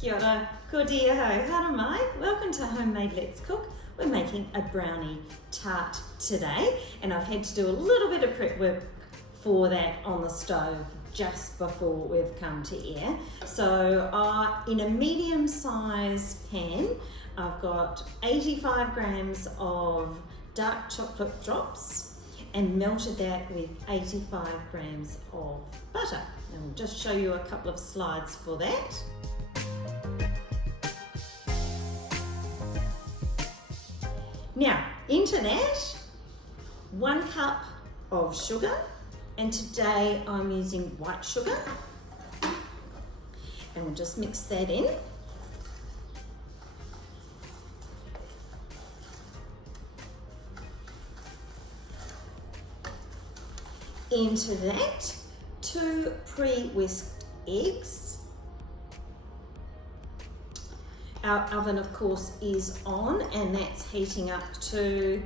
Kia ora, ko dia ho, hara mai. Welcome to Homemade Let's Cook. We're making a brownie tart today, and I've had to do a little bit of prep work for that on the stove just before we've come to air. So in a medium-sized pan, I've got 85 grams of dark chocolate drops and melted that with 85 grams of butter. And we'll just show you a couple of slides for that. Now, into that, 1 cup of sugar, and today I'm using white sugar, and we'll just mix that in. Into that, 2 pre-whisked eggs. Our oven, of course, is on, and that's heating up to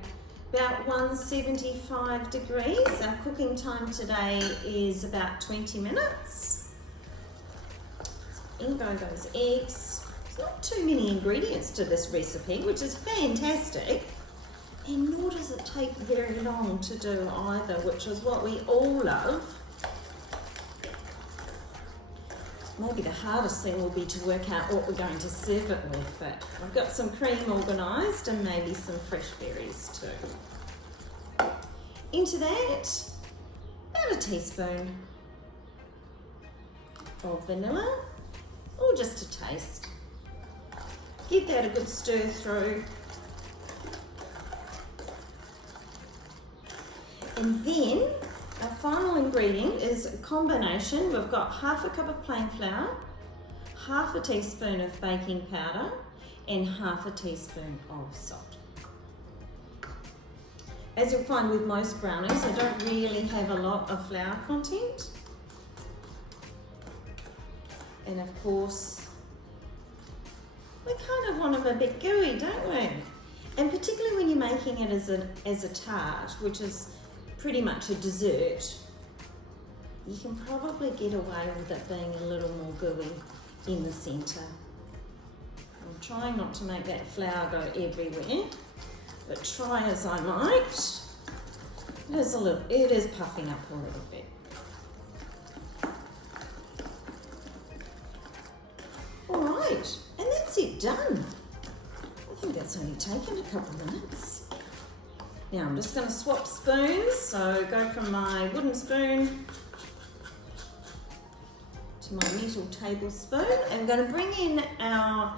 about 175 degrees. Our cooking time today is about 20 minutes. In go those eggs. There's not too many ingredients to this recipe, which is fantastic. And nor does it take very long to do either, which is what we all love. Maybe the hardest thing will be to work out what we're going to serve it with, but I've got some cream organised and maybe some fresh berries too. Into that, about a teaspoon of vanilla, or just a taste. Give that a good stir through. And then our final ingredient is a combination. We've got half a cup of plain flour, half a teaspoon of baking powder, and half a teaspoon of salt. As you'll find with most brownies, they don't really have a lot of flour content. And of course, we kind of want them a bit gooey, don't we? And particularly when you're making it as a tart, which is pretty much a dessert, you can probably get away with it being a little more gooey in the centre. I'm trying not to make that flour go everywhere, but try as I might, it is puffing up a little bit. All right, and that's it done. I think that's only taken a couple of minutes. Now I'm just going to swap spoons, so go from my wooden spoon to my metal tablespoon. I'm going to bring in our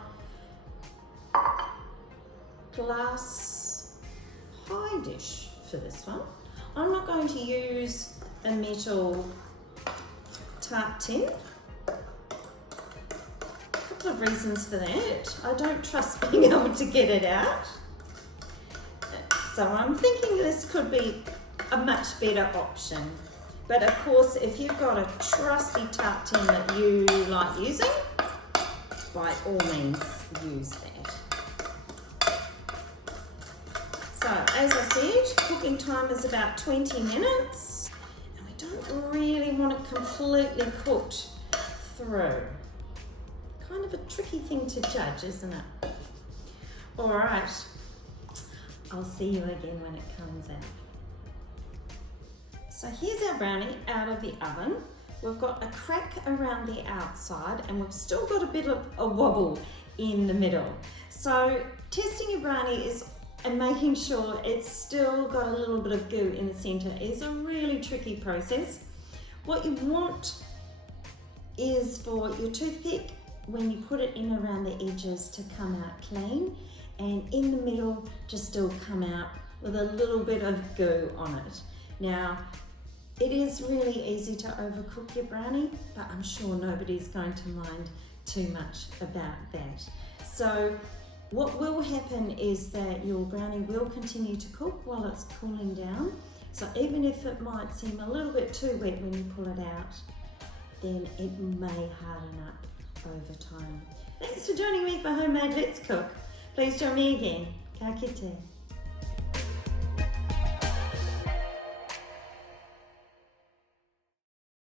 glass pie dish for this one. I'm not going to use a metal tart tin. A couple of reasons for that. I don't trust being able to get it out. So I'm thinking this could be a much better option. But of course, if you've got a trusty tart tin that you like using, by all means use that. So as I said, cooking time is about 20 minutes, and we don't really want it completely cooked through. Kind of a tricky thing to judge, isn't it? All right. I'll see you again when it comes out. So here's our brownie out of the oven. We've got a crack around the outside, and we've still got a bit of a wobble in the middle. So testing your brownie and making sure it's still got a little bit of goo in the center is a really tricky process. What you want is for your toothpick, when you put it in around the edges, to come out clean, and in the middle to still come out with a little bit of goo on it. Now, it is really easy to overcook your brownie, but I'm sure nobody's going to mind too much about that. So what will happen is that your brownie will continue to cook while it's cooling down. So even if it might seem a little bit too wet when you pull it out, then it may harden up over time. Thanks for joining me for Homemade Let's Cook. Please join me again. Ka kite.